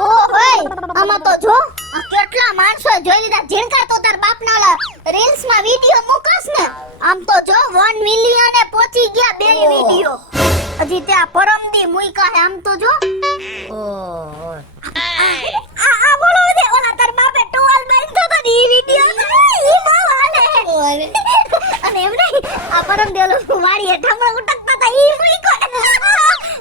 ઓય આમાં તો જો આ કેટલા માણસો જોઈ લીધા જીણકા તો તાર બાપના રીલ્સ માં વિડિયો મૂકસ ને આમ તો જો 1 મિલિયન એ પહોંચી ગયા બે વિડિયો હજી ત્યાં પરમદી મુઈકા હે આમ તો જો ઓહો આ બોલો દે ઓલા તાર બાપે ટોલ બાંધતો તો ઈ વિડિયો ઈ બાવાને અને એમ નહીં આ પરમદી ઓલો વાડીએ ઠમણ ઉટકતા તા ઈ મુઈકો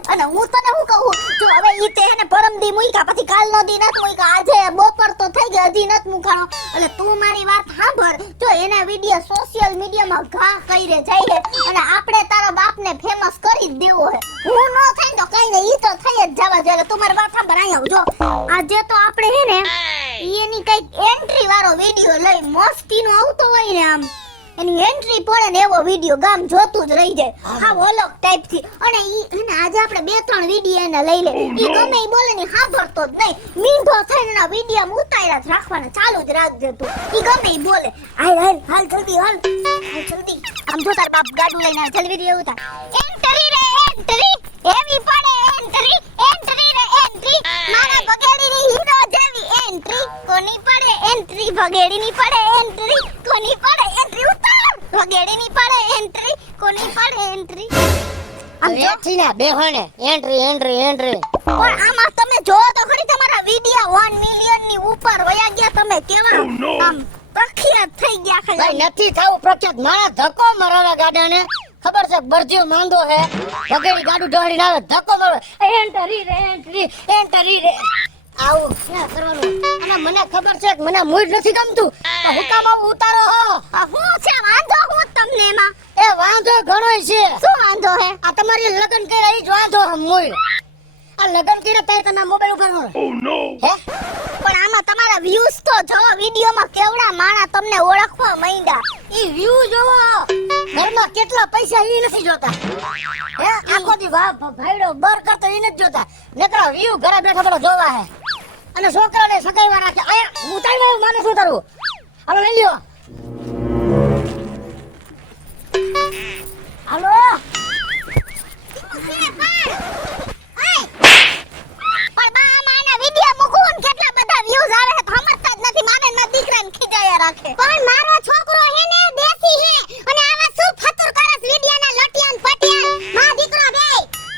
અને હું તને હું કહું જો હવે ઈ તે ને પરમદી મુઈકા પછી કાલનો દી નત મુઈકા આજે બપોર તો થઈ ગઈ હજી નત મુકાણો એટલે તું મારી વાત સાંભળ જો એના વિડિયો સોશિયલ મીડિયામાં ઘા કઈરે જાય છે અને આપણે તારા બાપને ફેમસ કરી જ દેવો હે હું નો થાય તો કઈ નહીં ઈ તો થઈ જ જવા જોઈએ તું મારી વાત સાંભળ આયા જો આજે તો આપણે હે ને એની કઈક એન્ટ્રી વાળો વિડિયો લઈ મસ્તીનો આવતો હોય ને આમ એની એન્ટ્રી પડે ને એવો વિડિયો ગામ જોતું જ રહી જાય હા ઓલોક ટાઈપ થી અને ઈ એને આજે આપણે બે ત્રણ વિડિયો એને લઈ લે ઈ ગમે ઈ બોલે ને સાંભળતો જ નહીં મીંઢો થઈને ના વિડિયો ઉતાર્યા જ રાખવાના ચાલુ જ રાખજે તું ઈ ગમે ઈ બોલે હાલ જલ્દી હાલ જલ્દી આમ જો તાર બાપ ગાડું લઈને જલ્દી વિડિયો ઉતાર એન્ટ્રી રે એન્ટ્રી એવી પડે એન્ટ્રી રે એન્ટ્રી મારા બગેડીની હીરો જેવી એન્ટ્રી કોની પડે એન્ટ્રી બગેડીની પડે એન્ટ્રી કોની પડે એન્ટ્રી ઉતાર બગેડીની પડે એન્ટ્રી કોની પડે એન્ટ્રી આમ જો વેચીના બેહોણે એન્ટ્રી પણ આમાં તમે જો તો ખરી તમારા વિડિયો 1 મિલિયન ની ઉપર વયા ગયા તમે કેવા આમ પ્રખ્યાત થઈ ગયા ભાઈ ખાલી નથી થાવું પ્રખ્યાત મારા ધક્કો મરાવે ગાડાને ખબર છે બરજીવ માંદો હે વગેરે ગાડું ઢોળીને આવે ધક્કો મારે એન્ટ્રી રે આવું ના કરવાનું અને મને ખબર છે કે મને મૂડ નથી ગમતું તો હુકામ આવું ઉતારો હો આ હું છે વાંધો હું તમને એમાં એ વાંધો ઘણોય છે શું વાંધો હે આ તમારી લગન કર્યા ઈ જ વાંધો હે મૂડ આ લગન કર્યા તઈ તમે મોબાઈલ ઉપર હે પણ આમાં તમારા વ્યૂઝ તો જો વિડિયોમાં કેવડા માણા તમને ઓળખવા માંડ્યા ઈ વ્યૂ જોવો ઘરમાં કેટલા પૈસા ઈ નથી જોતા હે આખો દી ભાઈડો બર કરતો ઈ નથી જોતા નકરા વ્યૂ ઘરે બેઠા બેઠા જોવા હે અને છોકરાને સગાઈવા રાખે આયા હું તારી માને શું કરું હાલો લઈ લ્યો હાલો પણ બા માના વિડિયો મૂકું ને કેટલા બધા વ્યૂઝ આવે છે સમજતા જ નથી માને ના દીકરાને ખીજાયા રાખે પણ મારો છોકરો હે ને દેશી હે અને આવા શું ફતુર કરસ વિડિયાના લટિયાન પટિયાન માં દીકરો બે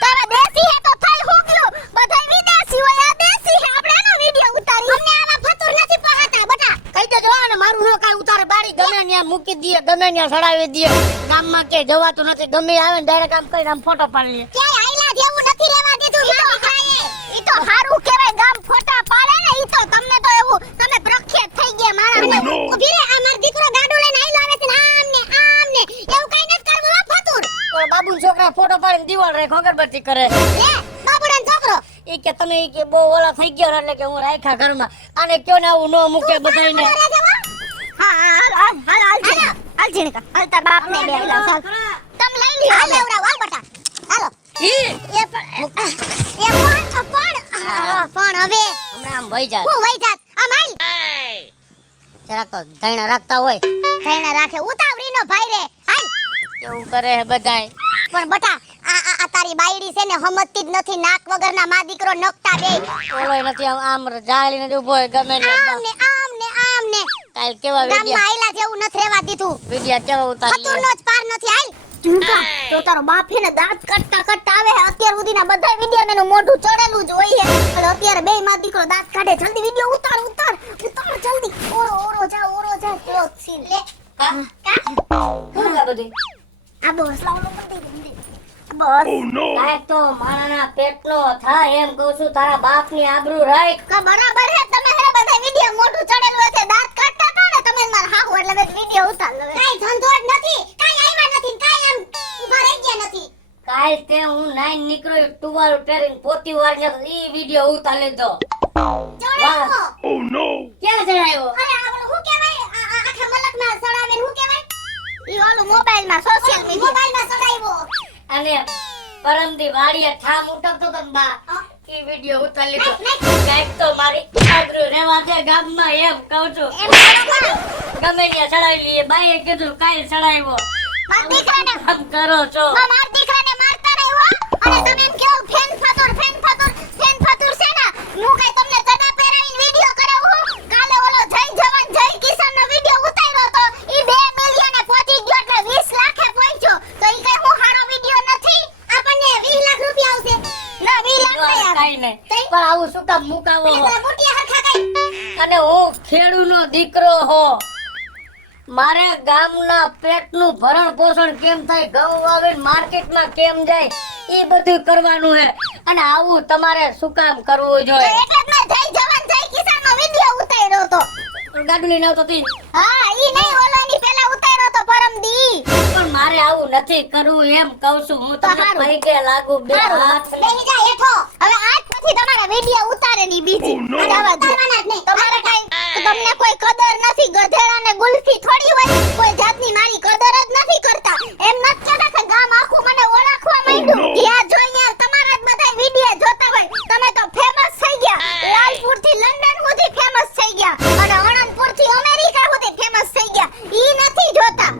તારા દેશી હે તો થઈ હું ગયું બધાય વિદેશી હોય આ દેશી હે આપણે એનો વિડિયો ઉતારી અમને આવા ફતુર નથી પહાતા બટા કઈ દેજો અને મારું નો કાઈ ઉતારે બારી ગમે ન્યા મૂકી દઈએ ગમે ન્યા સડાવી દઈએ ગામમાં કે જવાતું નથી ગમે આવે ને ડાયરેક્ટ આમ કરીને આમ ફોટો પાડી લે ક્યાંય આઈલા જેવું નથી રહેવા દીધું માં દીકરાએ ઈ તો હારું કહેવાય ગામ ફોટા પાડે ને ઈ તો તમને તો એવું તમે પ્રખ્યાત થઈ ગયા મારા ઉભી રે આ માર દીકરો ગાડું લઈને આઈલો આવે છે ને આમ ને એવું કઈ નથી કરવું હો ફતુર ઓલા બાબુ છોકરા ફોટો પાડીને દીવાલ રે ખોગરબત્તી કરે લે બાબુડાનો છોકરો ઈ કે તમે ઈ કે બહુ ઓલા થઈ ગયો એટલે કે હું રાખ્યા ઘરમાં આને કયો ને આવું નો મૂકે બધાયને હાલ જીણકા હાલ તાર બાપ ને બે લાવ ચાલ તમ લઈ લ્યો હાલ લેવડા હાલ બટા હાલો એ પણ હવે હમણાં આમ વઈ જા હું વઈ જાત આમ હાલ જરાક તો ધૈણા રાખતા હોય થઈને રાખે ઉતાવળીનો ભાઈ રે હાલ કેવું કરે હે બધાય પણ બટા આ તારી બાયડી છે ને હમજતી જ નથી નાક વગરના માં દીકરો નકતા બે ઓલોય નથી આમ જાળીને ઉભો હોય ગમે ને આમ ને કાલ કેવા ગામમાં આયલા જેવું નથી રહેવા દીધું વિડિયા કેવા ઉતારી ફતુરનો જ પાર નથી હાલ ઝુમકા તો તારો બાપ હે ને દાંત કટતા આવે હે અત્યાર સુધીના બધા વિડિયો મેનું મોઢું ચડેલું જ હોય હે એટલે અત્યારે બે માં દીકરો દાંત કાઢે જલ્દી વિડિયો ઉતાર જલ્દી ઓરો જા તો સીન લે શું આ બધું આ બસ લાવલો કરી દે બસ કાંઈક તો મારાના પેટનો થાય એમ કહું છું તારા બાપની આબરૂ રાખ કા બરાબર હે તમે હે બધા વિડિયો મોઢું ચડેલું હશે દાંત કાઢતા હતા ને તમે માર હાહુ એટલે મેં વિડિયો ઉતાર લો કાઈ ધંધો જ નથી કાઈ આવ્યા નથી કાઈ આમ ઊભા રહી ગયા નથી કાલ તે હું નાઈન નીકળ્યો ટુવાલ પહેરીને પોતી વાળને ઈ વિડિયો ઉતાર લીધો ચડાવો ક્યાં ચડાયો અરે આ હું કહેવાય આખા મલકમાં સડાવે હું કહેવાય ઈ ઓલું મોબાઈલમાં સોશિયલ મીડિયા મોબાઈલમાં સડાવ્યો અને પરમદી વાડીએ ઠામ ઉઠકતો તો ને બા ઈ વિડિયો ઉતાર લીધો કાંઈક તો મારી આબરૂ રેવા દે ગામમાં એમ કહું છું એમ બરોબર ગમે ત્યાં ચડાવી લઈએ બાઈએ કીધું કાલ ચડાવ્યો માર દીકરાને આમ કરો છો માર દીકરાને મારતા નહીં હો અને તમે એમ કેવો ફેન ફતુર છે ને હું કઈ તમને અને હું ખેડૂનો દીકરો હો. મારે ગામના પેટનું ભરણ પોષણ કેમ થાય, ઘઉં વાવીને માર્કેટમાં કેમ જાય, એ બધું કરવાનું હે. અને આવું તમારે શું કામ કરવું તો જોઈએ? એટલે જ મેં જય જવાન જય કિસાનનો વિડિયો ઉતાર્યો તો. ગાડી લઈને આવતો હતી, હા ઈ નહીં, ઓલો એની પહેલા ઉતાર્યો તો પરમદી. પણ મારે આવું નથી કરવું એમ કહું છું. હું તો તમને હારું. પૈકે લાગુ બે હાથ બેહી જા હેઠો. હવે આજ પછી તમારા વિડિયો ઉતારે ની બીજી. જવા દો. તમારે કાઈ તમને કોઈ કદર નથી, ગધેડાને ગુલ્ફી થોડી હોય, કોઈ જાતની મારી કદર જ નથી કરતા. એમ નથી કહેતા કે ગામ આખું મને ઓળખવા માંડ્યું. જ્યાં જોઈએ તમારા જ બધા વિડિયો જોતા હોય. તમે તો ફેમસ થઈ ગયા. લાલપુર થી લંડન સુધી ફેમસ થઈ ગયા અને આણંદપુર થી અમેરિકા સુધી ફેમસ થઈ ગયા. ઈ નથી જોતા.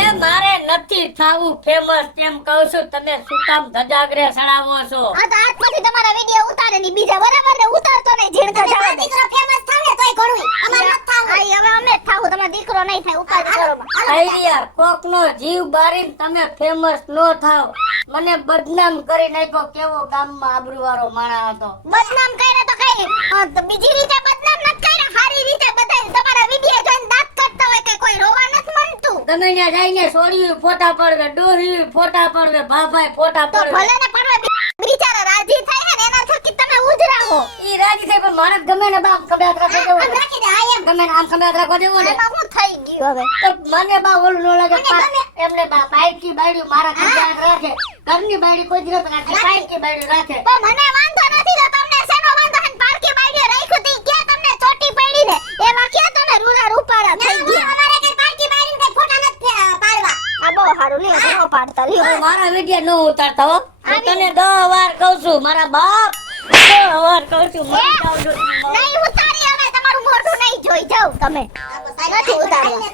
એ મારે નથી થાવું ફેમસ તેમ કહું છું. તમે શું કામ ધજાગરે સડાવો છો? આ તો આજ પછી તમારા વિડિયો ઉતારે ની બીજા બરાબર ને ઉતારતો નહીં. ઝીણકા જવા દે. દીકરો ફેમસ થાવ ને તોય ઘણું. અમાર ન થાવ. આઈ હવે અમે જ થાવું. તમારો દીકરો નહીં થાય. ઉપાય કરો. આઈડિયા કોકનો જીવ બારીને તમે ફેમસ નો થાવ. મને બદનામ કરી નાખ્યો. કેવો ગામમાં આબરૂવાળો માણસ હતો. બદનામ કર્યા તો કઈ તો બીજી રીતે બદનામ નત કર્યા. સારી રીતે બધાય તમારા વિડિયો જોઈને દાંત કાઢતા હોય કે કોઈ રોવા નથી માંડતું. તમે ત્યાં જઈને સોરી ફોટા પડવે, ડોહી ફોટા પડવે, ભાભાઈ ફોટા તો પડવે. ભલે ને પડવે બિચારા રાજી થાય ને એના થકી તમે ઉજરાવો. ઈ રાજી થઈ પણ માણસ ગમે ને બાપ કદાચ રાખે દેવો આમ ને. રાખી દે. આ એમ ગમે ને આમ કદાચ રાખવા દેવો ને. એમાં હું થઈ ગયું હવે. તો મને બા ઓલું નો લાગે. મને ગમે. એમને બા બાઈકી બાયડી મારા કદાચ રાખે. ઘરની બાયડી કોઈ જ નથી રાખે. બાઈકી બાયડી રાખે. તો મને વાંધો નથી. તો તમને શેનો વાંધો હે? પારકી બાઈડીએ રાખ્યું તી ક્યાં તમને ચોટી પડી ને એમાં ક્યાં તમે રૂલા રૂપારા થઈ ગયા? અમારે કે પારકી બાઈડીને કઈ ફોટા નથી પાડવા. આ બહુ હારું લે નો પાડતા લ્યો. હું મારા વિડિયો નો ઉતારતા હો. હું તને 10 વાર કહું છું. મારા બાપ 10 વાર કહું છું. મરી જાવ છો. નહીં ઉતારી. હવે તમારું મોઢું નહીં જોઈ જાવ તમે. નથી ઉતારવા.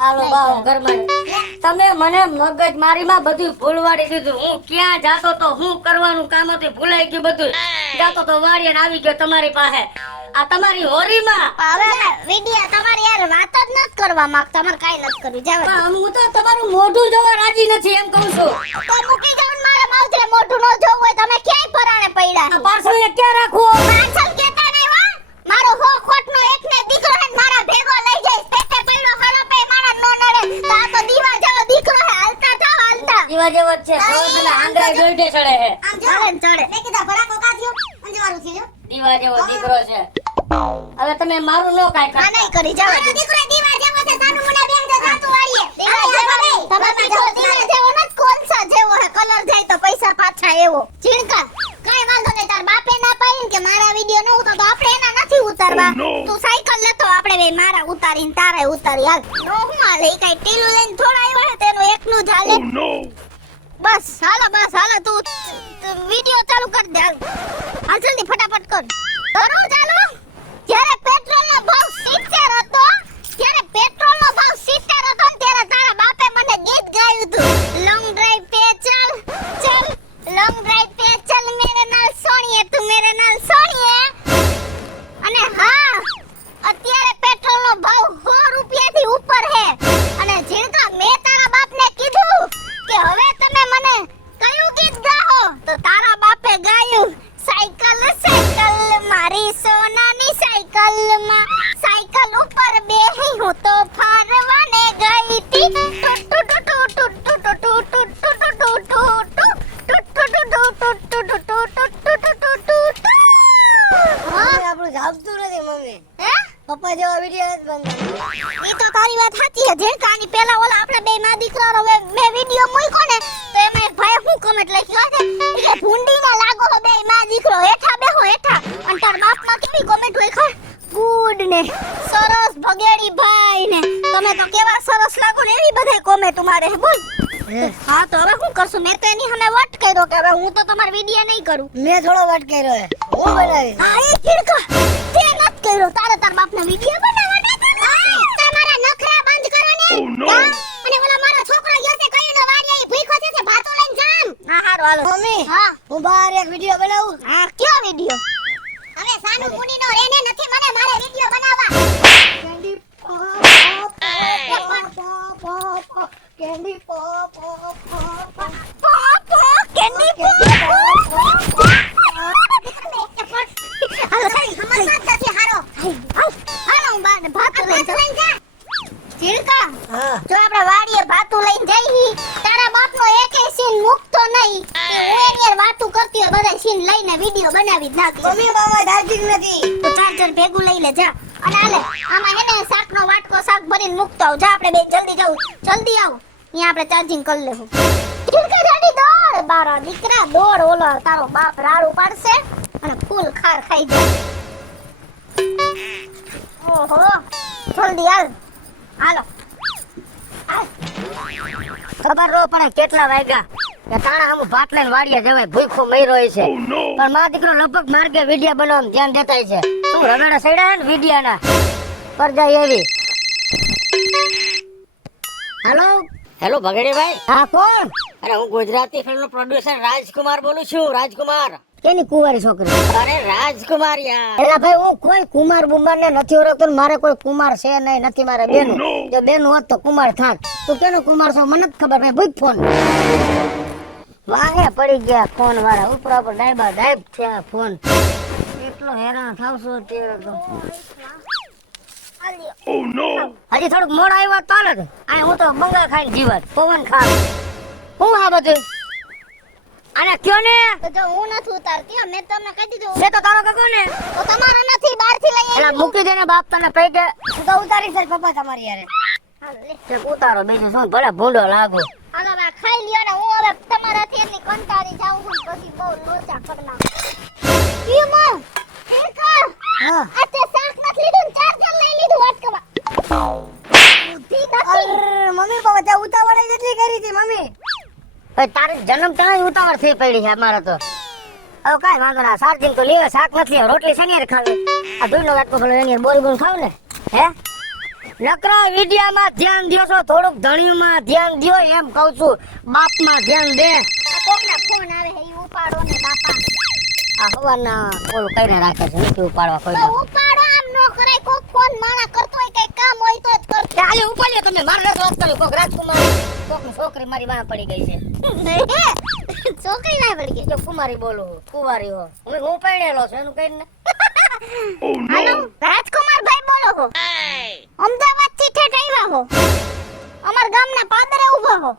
હાલો બાવો ઘરમાં. તમે મને મગજ મારીમાં બધું ભૂલવાડી દીધું. હું ક્યાં જાતો તો હું કરવાનું કામ હતું ભૂલાઈ ગયું બધું. જાતો તો વાડીએ ને આવી ગયો તમારી પાસે. આ તમારી હોરીમાં. હવે વિડિયા તમારી યાર વાત જ નથી કરવા માંગતા. અમારે કાઈ નથી કરવું. જાવ. પણ હું તો તમારું મોઢું જોવા રાજી નથી એમ કહું છું. તો મૂકી જાવ ને મારા માવતરે મોઢું ન જોવું હોય તમે ક્યાંય પરાણે પડ્યા આ પાર્સલ ને ક્યાં રાખવું? પાછળ કેતા નહીં હો. મારો હો ખોટનો એકને દીકરો હે ને મારા ભેગો લઈ જાય. પેટે પડ્યો હરપે મારા નો નડે. તો આ તો દીવા જેવો દીકરો હે. હાલતા થાવ હાલતા. જીવા જેવો જ છે. તો પેલા આંગળા જોઈટે ચડે છે. ચડે ને ચડે. મેં કીધા ભડાકો કાઢ્યો. અંજવાળું છે જો. દીવા જેવો દીકરો છે. હવે તમે મારું નો કાઈ આ કરતા. નહીં કરી જાવ. મારો દીકરો દીવા જેવો છે. સાનું મુના બેન તો જાતું વાળીએ. દીવા જેવો નહીં. તમારો દીકરો દીવા જેવો નથી. કોલસા જેવો હે. કલર જાય તો પૈસા પાછા એવો. ચીણકા કાઈ વાંધો નહીં. તાર બાપે ના પાડીને કે મારા વિડિયો ન ઉતાર તો આપણે એના નથી ઉતારવા. તું સાયકલ લેતો આપણે બે મારા ઉતારીને તારે ઉતારી હાલ. નો હું હાલે ઈ કાઈ ટીલું લઈને થોડા આવ્યો હે તેનું એકનું જ હાલે. બસ હાલો તું વિડિયો ચાલુ કર દે હાલ. હાલ જલ્દી ફટાફટ કર. કરું ચાલુ. જ્યારે પેટ્રોલનો ભાવ 70 હતો ત્યારે પેટ્રોલનો ભાવ 70 હતો ને ત્યારે તારા બાપે મને ગીત ગાયું હતું. લોંગ ડ્રાઈવ पे चल चल लॉन्ग ड्राइव पे चल मेरे नाल सोनिए તું मेरे नाल सोनिए. અને હા અત્યારે પેટ્રોલનો ભાવ 100 રૂપિયાથી ઉપર હે. અને જીણકા મેં તારા બાપને કીધું કે હવે તમે મને કયું ગીત ગાઓ તો તારા બાપે ગાયું સાયકલ સાયકલ મારી સોનાની સાયકલમાં સાયકલ ઉપર બેહી હું તો ફરવાને ગઈ તી. ટુ ટુ ટુ ટુ ટુ ટુ ટુ ટુ ટુ ટુ ટુ ટુ ટુ. આપણું જાગતું નથી મમ્મી. હે પપ્પા જેવા વિડિયો જ બંધ. ઈ તો તારી વાત સાચી છે. જે કાની પેલા ઓલા આપણે બે માં દીકરાનો મેં વિડિયો મૂક્યો ને તો એમાં એક ભાઈ શું કમેન્ટ લખ્યો છે કે ભૂંડીને લાગો હો બે માં દીકરો હેઠા બેહો હેઠા. અને તાર બાપમાં કેવી કમેન્ટ હોય ખબર? ગુડ ને સરસ ભગેડી ભાઈ ને તમે તો કેવા સરસ લાગો ને એવી બધાય કોમેન્ટ મારે હે બોલ. હા તો હવે શું કરશું? મેં તો એની સામે વટ કર્યો કે હવે હું તો તમારો વિડિયો નહીં કરું. મેં થોડો વટ કર્યો હે. હું બનાવી. હા એ ચીડકા તે નત કર્યો. તારે તાર બાપનો વિડિયો બનાવવાના હતા. તમારા નખરા બંધ કરો ને. અને ઓલા મારો છોકરો ગયો છે કયો નો વાડિયા ઈ ભૂખો છે ભાતો લઈને જામ. હા હારું હાલો. મમ્મી હા હું બહાર એક વિડિયો બનાવું. હા કયો વિડિયો? હવે સાનુ મુની નો રેને નથી મને મારે વિડિયો બનાવવા. કેન્ડી કેન્ડી પોપ હાલો સાઈ હમણાં સાથ છે હારો. ચાર્જર ભેગું લઈ લે જા. અને આલે આમાં હે ને શાકનો વાટકો શાક ભરીને મૂકતો આવ. જા આપણે બે જલ્દી આવ. અહીંયા આપણે ચાર્જિંગ કરી લેવું. ઠીક ગાડી દોડ બારા દીકરા દોડ. ઓલો તારો બાપ રાડું પાડશે અને ફૂલ ખાર ખાઈ જાય. ઓહો જલ્દી હાલો. ખબર નો પડે કેટલા વાગ્યા કે તાણા આમ ભાત લઈને વાડીએ જવાય ભૂખો મર્યો છે. પણ મારો દીકરો લગભગ માર્ગે વિડિયા બનાવવામાં ધ્યાન દેતા છે. શું રવેડા સડ્યા હે ને વિડિયાના પર જાય એવી. હેલો હેલો ભગેડીભાઈ. હા કોણ? અરે હું ગુજરાતી ફિલ્મનો પ્રોડ્યુસર રાજકુમાર બોલું છું. રાજકુમાર. કેની કુંવારી છોકરી? અરે રાજકુમાર યાર. એલા ભાઈ હું કોઈ કુમાર બુમાર ને નથી ઓળખતો ને મારે કોઈ કુમાર છે નહીં. નથી મારે બેનું. જો બેનું હોત તો કુમાર થાત. તું કેનો કુમાર છો મને જ ખબર નહીં. ભૂખ ફોન વાહે પડી ગયા ફોન વાળા. ઉપરા ઉપર ડાયબા ડાયબ થયા ફોન. એટલો હેરાન થાવશો અત્યારે તો. હજી થોડુંક મોડ આવ્યો તો હાલે. આ હું તો બંગા ખાઈને જીવત પવન ખા. હું આ બધું આને કયો ને તો જો હું નથી ઉતારતી મેં તમને કહી દીધું. છે તો તારો કકો ને તો તમારો નથી બહારથી લઈ એલા આવી. મૂકી દેને બાપ તને પૈકે. તું તો ઉતારી છે પપ્પા તમારી યાર. હાલો લે. તે ઉતારો બીજું શું ભલે ભૂંડો લાગુ. હાલો બા ખાઈ લ્યો ને હું હવે તમારાથી એટલી કંટાળી જાઉં છું પછી બહુ લોચા કરી નાખું. ઈ માં એ કર. હા આ તે શાક નથી લીધું ને ચાર્જર લઈ લીધું વાટકામાં. બુદ્ધિ નથી. અરે મમ્મી પપ્પા તે ઉતાવળ કેટલી કરી હતી મમ્મી? ભાઈ તારી જન્મ ત્યાં ઉતાવળ થઈ પડી છે અમારે તો. હવે કાંઈ વાંધો ના. ચાર્જિંગ તો લેવે શાક નથી લેવા. રોટલી શેની હારે ખાવી? આ ધૂળનો વાટકો ભલે એની હારે બોરી બોરી ખાવ ને. હે નકરા વિડિયામાં ધ્યાન દ્યો છો. થોડુંક ધણીમાં ધ્યાન દ્યો એમ કહું છું. બાપમાં ધ્યાન દે. આ કોકના ફોન આવે છે ઈ ઉપાડો ને બાપા. આ હવાના ઓલું કઈને રાખે છે. નથી ઉપાડવા કોઈ તો ઉપાડો આમ નો કરાય. કોક ફોન માણા કરતો હોય કઈ કામ હોય તો જ કરતો. આજે ઉપાડ્યો તમે. મારે નથી વાત કર્યું. કોક રાજકુમાર કોકની છોકરી મારી વાહ પડી ગઈ છે. છોકરી ના પડી ગઈ. જો કુમારી બોલું કુંવારી હો. હું પરણેલો છું એનું કઈ ને. હાલો રાજકુમાર ભાઈ બોલો હો. અમદાવાદ થી ઠેઠ આવ્યા હો. અમાર ગામના પાદરે ઊભા હો.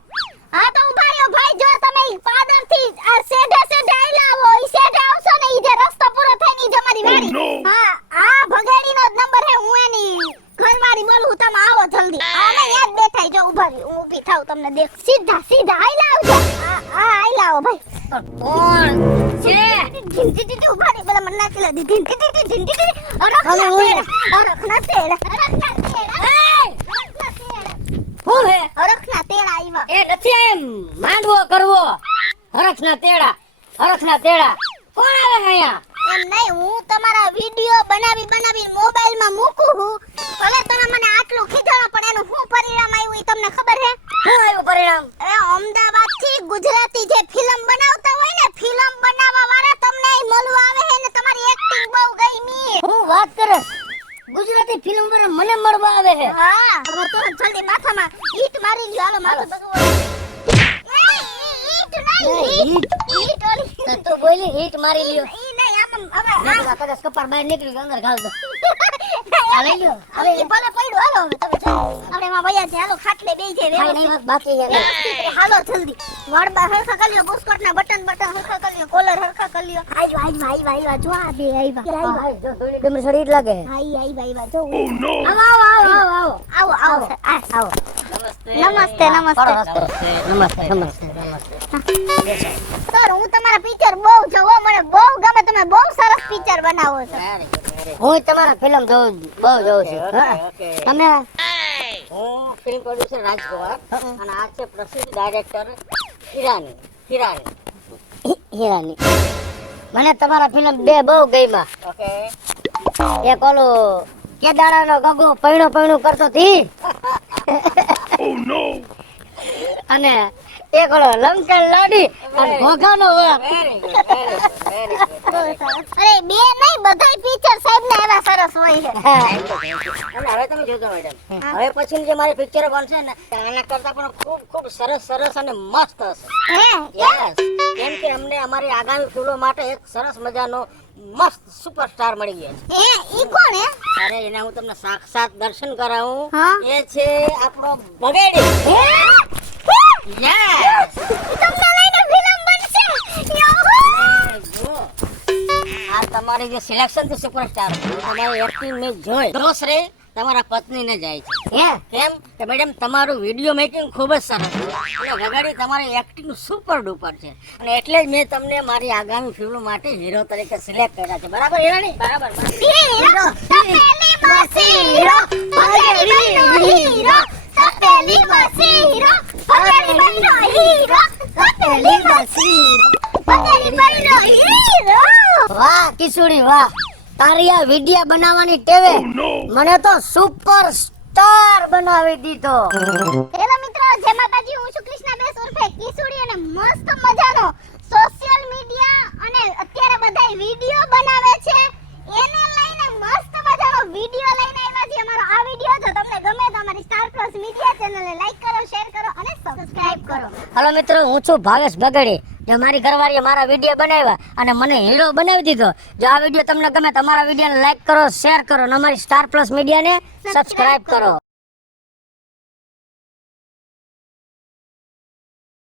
હા તો ઊભા રહ્યો ભાઈ. જો તમે પાદર થી આ સેઢે સેઢે આયલા હો. ઈ સેઢે આવશો ને ઈ જે રસ્તો પૂરો થાય ને ઈ જ અમારી વાડી. હા આ ભગાડીનો જ નંબર હે. હું એની ઘરવાળી બોલું. તમે આવો જલ્દી. અમે યાદ બેઠા જો ઊભા રહ્યો. હું ઊભી થાઉં તમને દેખ. સીધા સીધા આયલા આવજો. હા આયલા આવો ભાઈ. કોણ છે? ઢીંઢી ઉભા રહી. પેલા મને નાખી લે. ઢીંઢી હાલો, હું. અરખના તેડા. હું હે અરખના તેડા આવ્યા. એ નથી એમ માંડવો કરવો. હરખના તેડા કોણ આવે અહીંયા? એમ નહીં હું તમારા વિડિયો બનાવી મોબાઈલમાં મૂકું છું. ભલે તમે મને આટલું ખીજાણો પણ એનું શું પરિણામ આવ્યું ઈ તમને ખબર હે? શું આવ્યું પરિણામ? એ અમદાવાદ થી ગુજરાતી જે ફિલ્મ બનાવતા હોય ને ફિલ્મ બનાવવા વાળા તમને અહીં મળવા આવે હે ને તમારી એક્ટિંગ બહુ ગમી. હું વાત કરે ગુજરાતી ફિલ્મ પર મને મળવા આવે છે. હા હવે તો જલ્દી માથામાં ઈટ મારી લ્યો. હાલો માથું ભગવાન. ઈટ ઓલી. તો બોલી હિટ મારી લ્યો. ઈ નહીં આમ હવે કદાચ કપાળ બહાર નીકળી ગયો અંદર ઘાલ દો. હાલે લ્યો. હવે ઈ ભલે પડ્યું. હાલો હવે તમે ચાલો. આપણે એમાં વયા છે. હાલો ખાટલે બેહી જાય. કાંઈ નહીં વાત બાકી છે. હાલો જલ્દી. વાળબા હરખા કરી લ્યો. બુસ્કોટના બટન હરખા કરી લ્યો. કોલર હરખા કરી લ્યો. આઈવા જો આ બે આઈવા. હા, જો થોડી ડમરી સડી જ લાગે. આઈવા જો. આવો આવો. નમસ્તે. સર હું તમારા પિક્ચર બહુ જોવો. મને બહુ ગમે. તમે બહુ સરસ પિક્ચર બનાવો છો. હું તમારા ફિલ્મ બહુ જોઉં છું. હા. ઓકે. તમે હું ફિલ્મ પ્રોડ્યુસર રાજકુમાર અને આ છે પ્રસિદ્ધ ડાયરેક્ટર હિરાની. હીરાની મને તમારા ફિલ્મ બે બહુ ગઈમાં. ઓકે. એક ઓલું કેદારાનો ગગો પૈણું કરતો હતી. અને એક ઓલો લંકન લાડી અને ઘોઘાનો વાપ. Very good. અરે બે નહીં બધાય પિક્ચર સાહેબ ના એવા સરસ હોય છે. અને હવે તમે જોજો મેડમ, હવે પછી જે મારી પિક્ચરો બનશે ને એના કરતા પણ ખૂબ ખૂબ સરસ અને મસ્ત હશે. હે યસ, કેમ કે અમને અમારી આગામી ફિલ્મો માટે એક સરસ મજાનો મસ્ત સુપરસ્ટાર મળી ગયો છે. હે ઈ કોણ હે? અરે એના હું તમને સાક્ષાત દર્શન કરાવું. હા? એ છે આપણો ભગેડી. હે યસ. તમને લઈને ફિલ્મ બનશે. યો જો આ તમારી જે સિલેક્શન છે સુપરસ્ટાર, તમારી એક્ટિંગ મેં જોઈ તો શ્રેય તમારા પત્નીને જાય છે. હે કેમ કે મેડમ તમારું વિડીયો મેકિંગ ખૂબ જ સરસ છે અને વગાડી તમારી એક્ટિંગ સુપર ડુપર છે અને એટલે જ મેં તમને મારી આગામી ફિલ્મ માટે હીરો તરીકે સિલેક્ટ કર્યા છે. બરાબર હિરાણી? બરાબર. હીરો તપેલી માસી હીરો પગેલી બહેનો હીરો તપેલી માસી હીરો પગેલી બહેનો હીરો તપેલી માસી પગેલી બહેનો હીરો. વાહ કિશોરી વાહ, તારી આ વિડિયા બનાવવાની ટેવે મને તો સુપર સ્ટાર બનાવી દીધો. હેલો મિત્રો, જય માતાજી. હું છું કૃષ્ણા બેસ ઉર્ફે કિશોરી અને મસ્ત મજાનો સોશિયલ મીડિયા અને અત્યારે બધાય વિડિયો બનાવે છે એને લઈને મસ્ત મજાનો વિડિયો લઈને આવ્યા છીએ. અમારો આ વિડિયો જો તમને ગમે તો અમારી સ્ટાર પ્લસ મીડિયા ચેનલને લાઈક કરો, શેર કરો અને સબસ્ક્રાઇબ કરો. હાલો મિત્રો, હું છું ભાવેશ બગડી. જે મારી ઘરવાળીએ મારા વિડીયો બનાવ્યા અને મને હીરો બનાવી દીધો. જો આ વિડીયો તમને ગમે તો અમારા વિડીયોને લાઈક કરો, શેર કરો અને અમારી સ્ટાર પ્લસ મીડિયાને સબસ્ક્રાઇબ કરો.